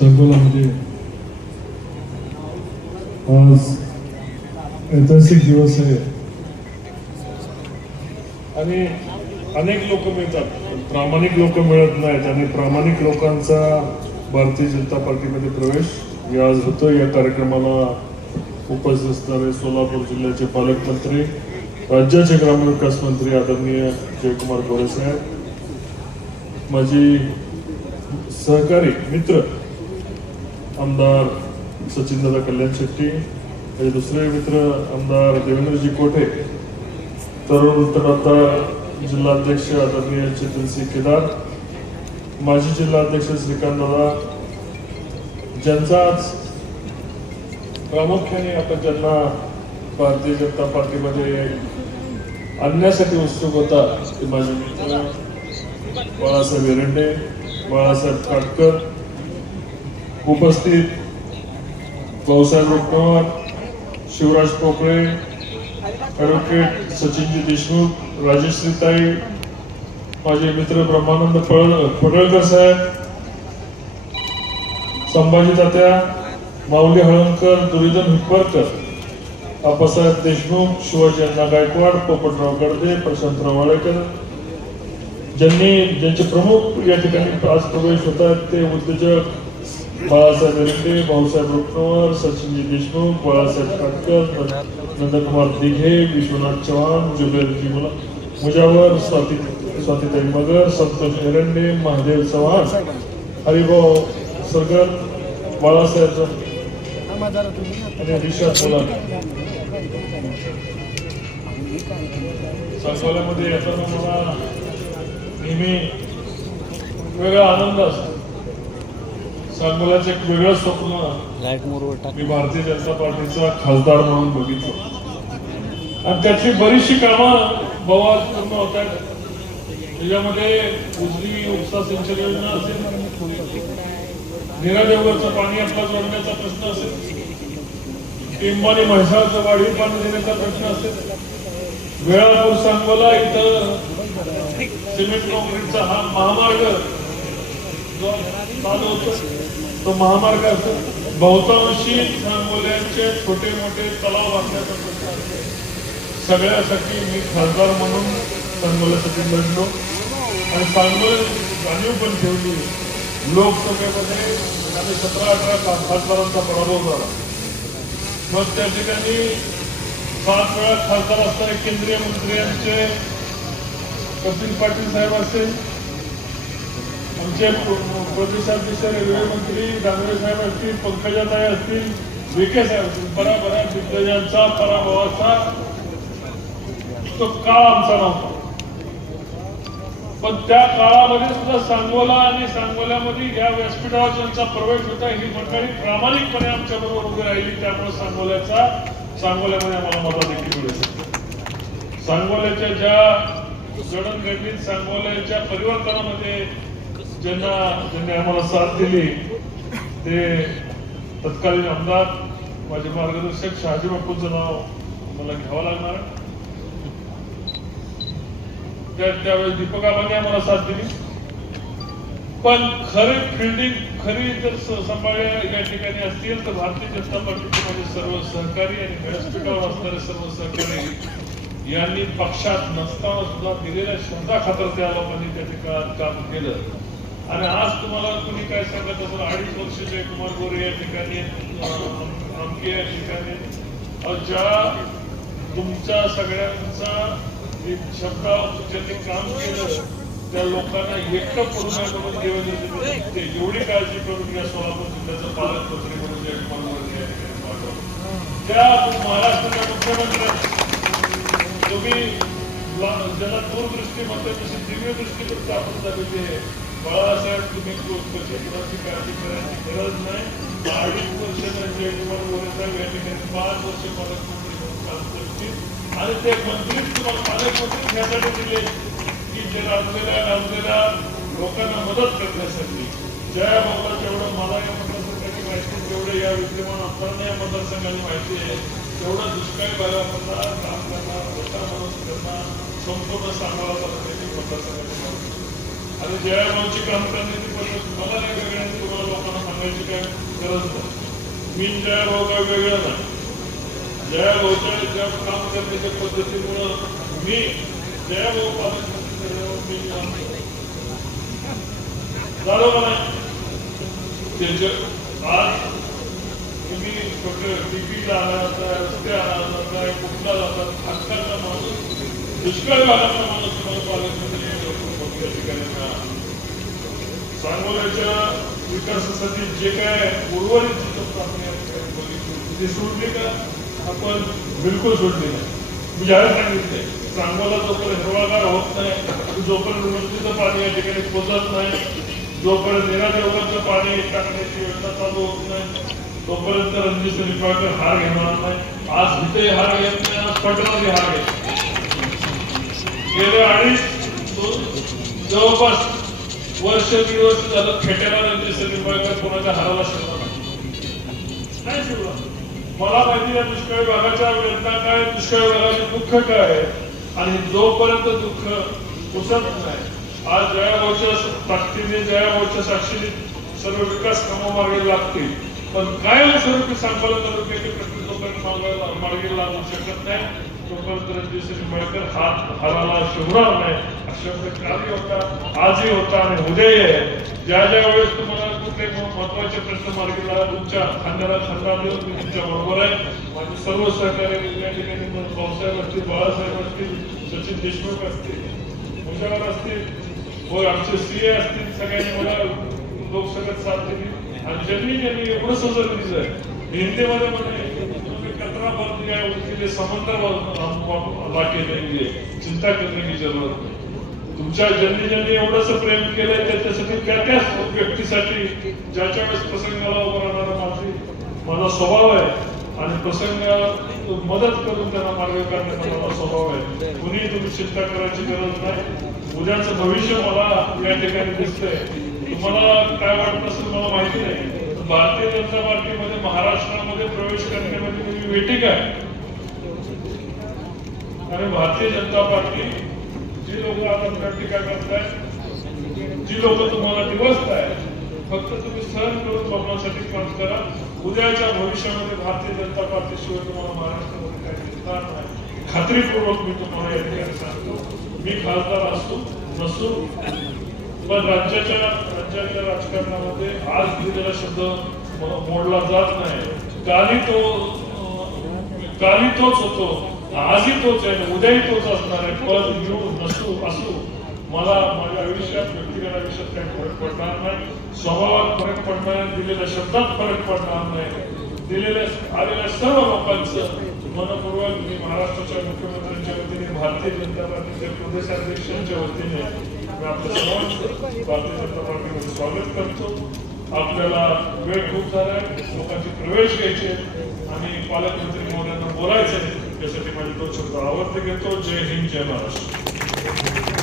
संकुलामध्ये आज ऐतिहासिक दिवस आहे. आणि अनेक लोक मिळतात. प्रामाणिक लोक मिळत नाहीत आणि प्रामाणिक लोकांचा भारतीय जनता पार्टीमध्ये प्रवेश हे आज होतो या कार्यक्रमाला उपस्थित असणारे सोलापूर जिल्ह्याचे पालकमंत्री राज्याचे ग्रामविकास मंत्री आदरणीय जयकुमार गोरे साहेब माझी सहकारी मित्र आमदार सचिनदादा कल्याण शेट्टी आणि दुसरे मित्र आमदार देवेंद्रजी कोठे? तरुण तडफदार जिल्हाध्यक्ष आदरणीय चेतनसिंह केदार माजी जिल्हाध्यक्ष श्रीकांत दादा ज्यांचा आज प्रामुख्याने आपण ज्यांना भारतीय जनता पार्टीमध्ये आणण्यासाठी उत्सुक होता ते माझे मित्र बाळासाहेब एरंडे बाळासाहेब काटकर उपस्थित भाऊसाहेब रुपनवर शिवराज पोकळे ॲडव्होकेट सचिनजी देशमुख राजेश्रीताई माझे मित्र ब्रह्मानंद पळ पडळकर साहेब संभाजी तात्या माऊली हळणकर दुर्योधन हिप्परकर आप्पासाहेब देशमुख शिवाजी अण्णा गायकवाड पोपटराव गर्दे प्रशांतराव वाडेकर ज्यांनी ज्यांचे प्रमुख या ठिकाणी आज प्रवेश होतात ते उद्योजक बाळासाहेब एरंडे भाऊसाहेब रुपनवर सचिनजी देशमुख बाळासाहेब काटकर नंदकुमार दिघे विश्वनाथ चव्हाण जुबेरजी मुला मुजावर स्वाती स्वातीताई मगर संतोष एरंडे महादेव चव्हाण. हरिभाऊ सरगर बाळासाहेब आणि रिषाद मुला. सांगोल्यामध्ये येताना मला नेहमी वेगळा आनंद असतो. सांगोल्याचं एक वेगळं स्वप्न मी भारतीय जनता पार्टीचा खासदार म्हणून बघितलं. आणि त्यातली बरीचशी कामं बवा पूर्ण होत आहेत. त्याच्यामध्ये उजनी उपसा सिंचन योजना असेल निरादेवरचं पाणी आपला जोडण्याचा प्रश्न असेल टिंबानी म्हैसाळचं वाढीव पाणी देण्याचा प्रश्न असेल वेळापूर सांगोला इथं सिमेंट काँक्रीटचा हा महामार्ग चालू होतो. तो महामार्ग असतो. बहुतांशी मुलांचे छोटे मोठे तलाव बांधण्याचा प्रश्न असतो सगळ्यासाठी मी खासदार म्हणून सांगोल्यासाठी लढलो आणि सांगोल जाणीव पण ठेवली. लोकसभेमध्ये आम्ही सतरा अठरा खासदारांचा पराभव झाला. मग त्या ठिकाणी सात वेळा खासदार असणारे केंद्रीय मंत्र्यांचे कपिल पाटील साहेब असेल आमचे प्र- प्रदेशाध्यक्ष रेल्वेमंत्री दानवे साहेब असतील पंकजाताई असतील विके साहेब असतील बराबरा दिग्गजांचा पराभवाचा तो काळ आमचा नव्हता. पण त्या काळामध्ये सुद्धा सांगोला आणि सांगोल्यामध्ये या व्यासपीठावर ज्यांचा प्रवेश होता ही मंडळी प्रामाणिकपणे आमच्या बरोबर उभी राहिली. त्यामुळे सांगोल्याचा सांगोल्यामध्ये आम्हाला मदत देखील मिळू शकते सांगोल्याच्या ज्या जडणघडणीत सांगोल्याच्या परिवर्तनामध्ये ज्यांना ज्यांनी आम्हाला साथ दिली ते तत्कालीन आमदार माझे मार्गदर्शक शहाजी बापूंचं नाव मला घ्यावं लागणार. त्यावेळी त्या आम्हाला साथ दिली. पण खरी फिल्डिंग खरी जर स- या ठिकाणी असतील तर भारतीय जनता पार्टीचे माझे सर्व सहकारी आणि व्यासपीठावर असणारे सर्व सहकारी यांनी पक्षात नसताना सुद्धा दिलेल्या शब्दा खातर त्या लोकांनी त्या ठिकाणी काम केलं. आणि आज तुम्हाला कुणी काय सांगत असेल अडीच वर्ष जयकुमार गोरे या ठिकाणी आमके या ठिकाणी ज्या तुमच्या सगळ्यांचा एक शब्द ज्यांनी काम केलं त्या लोकांना एकटं पडू नये म्हणून देवेंद्र ते एवढी काळजी करून घ्या सोलापूर जिल्ह्याचं पालकमंत्री म्हणून जयकुमार गोरे या ठिकाणी त्या महाराष्ट्राच्या मुख्यमंत्र्यांनी तुम्ही ज्याला दूरदृष्टी म्हणतात तशी दिव्य दृष्टी पण आपण झालेली आहे बाळासाहेब तुम्ही को- कशी काळजी करायची गरज नाही अडीच वर्ष जयकुमार गोरे या ठिकाणी पाच वर्ष पालकमंत्री म्हणून काम करतील आणि ते मंत्री तुम्हाला पालकमंत्री ह्यासाठी दिले की जे लाभलेल्या लाभलेल्या लोकांना मदत करण्यासाठी जया बाबा जेवढं मला या मतदारसंघाची माहिती जेवढं या विद्यमान असताना या मतदारसंघाची माहिती आहे तेवढं दुष्काळी भागामधला काम करणार मोठा माणूस करणार संपूर्ण सांगावा तालुक्याची मतदारसंघाची माहिती आणि जया काम करण्याची पद्धत मला नाही वेगळ्या तुम्हाला लोकांना सांगायची काय गरज नाही मी ज्या भाऊ काय वेगळा नाही ज्या भाऊच्या ज्या काम करण्याच्या पद्धतीमुळं मी जया भाऊ मी बरोबर का नाही त्याच्या आज तुम्ही कुठं टीव्हीला आला जाता रस्ते आला जाता कुठला जातात आजकालचा माणूस दुष्काळ भागातला माणूस तुम्हाला पालकमंत्री या ठिकाणी सांगोल्याच्या विकासासाठी जे काय उर्वरित आपण या ठिकाणी बघितलं, म्हणजे ते सोडले का? आपण बिलकुल सोडले नाही मी ज्यावेळेस सांगितले सांगोला जोपर्यंत हिरवागार होत नाही जोपर्यंत नदीचं पाणी या ठिकाणी पोचत नाही जोपर्यंत निरादेवगाचं पाणी टाकण्याची योजना चालू होत नाही तोपर्यंत रणजित निपाळकर हार घेणार नाही. आज इथे हार घेत नाही आज पटणारी हार घेत गेले अडीच दोन जवळपास वर्ष दिवस वर्ष झालं नंतर सगळी निंबाळकर कोणाच्या हाराला शिरला नाही. शिरला मला माहिती आहे दुष्काळी भागाच्या वेदना काय दुष्काळी भागाचे दुःख काय आणि जोपर्यंत दुःख उसत नाही आज जयाभाऊच्या ताकदीने जयाभाऊच्या साक्षीने सर्व विकास कामं मागे लागतील. पण काय स्वरूपी सांगायला तालुक्याचे प्रश्न जोपर्यंत मार्गाला मार्गी लागू शकत नाही. तोपर्यंत रणजित निंबाळकर हात हाराला शिवणार नाही हा शब्द कालही होता आजही होता आणि उद्याही आहे. ज्या ज्या वेळेस तुम्हाला कुठले महत्त्वाचे प्रश्न मार्गी लागतात तुमच्या खांद्याला खांदा देऊन मी तुमच्या बरोबर आहे. माझे सर्व सहकारी या ठिकाणी भाऊसाहेब असतील बाळासाहेब असतील सचिन देशमुख असतील मुशावर असतील व आमचे सीए असतील सगळ्यांनी मला लोकसभेत साथ दिली. आणि ज्यांनी ज्यांनी एवढं समजून दिलं हिंदीमध्ये म्हणजे त्या भर दिया है, चिंता करण्याची की जरूरत नाही. तुमच्या ज्यांनी ज्यांनी एवढंच प्रेम केलंय त्याच्यासाठी त्या त्याच व्यक्तीसाठी ज्याच्या वेळेस प्रसंगाला उभं राहणारा माझी माझा स्वभाव आहे. आणि प्रसंग मदत करून त्यांना मार्ग काढण्याचा माझा स्वभाव आहे. कुणी तुम्ही चिंता करायची गरज नाही. उद्याचं भविष्य मला या ठिकाणी दिसतंय. तुम्हाला काय वाटत असेल मला माहिती नाही. भारतीय जनता पार्टीमध्ये महाराष्ट्रामध्ये प्रवेश करण्यामध्ये तुम्ही वेटिक आहे आणि भारतीय जनता पार्टी जी लोक आता टीका करताय जी लोक तुम्हाला दिवसताय फक्त तुम्ही सहन करून बघण्यासाठी काम करा. उद्याच्या भविष्यामध्ये भारतीय जनता पार्टीशिवाय तुम्हाला महाराष्ट्रामध्ये काही दिसणार नाही. खात्रीपूर्वक मी तुम्हाला या ठिकाणी सांगतो. मी खासदार असतो नसून पण राज्याच्या राज्याच्या राजकारणामध्ये आज दिलेला शब्द मोडला जात नाही. काली तो काही काली तोच होतो आजही तोच आहे उद्याही तोच असणार आहे. पण येऊ नसू असू. मला माझ्या आयुष्यात व्यक्तिगत आयुष्यात काही फरक पडणार नाही. स्वभावात फरक पडणार नाही दिलेल्या शब्दात फरक पडणार नाही. दिलेल्या आलेल्या सर्व लोकांचं मनपूर्वक मी महाराष्ट्राच्या मुख्यमंत्र्यांच्या वतीने भारतीय जनता पार्टीचे प्रदेशाध्यक्षांच्या वतीने मी सर्वांचं स्वागत करतो आपल्याला वेळ खूप झाला आहे लोकांचे प्रवेश घ्यायचे आणि पालकमंत्री महोदयांना बोलायचं आहे त्यासाठी माझे दोन शब्द आवडते घेतो. जय हिंद जय महाराष्ट्र.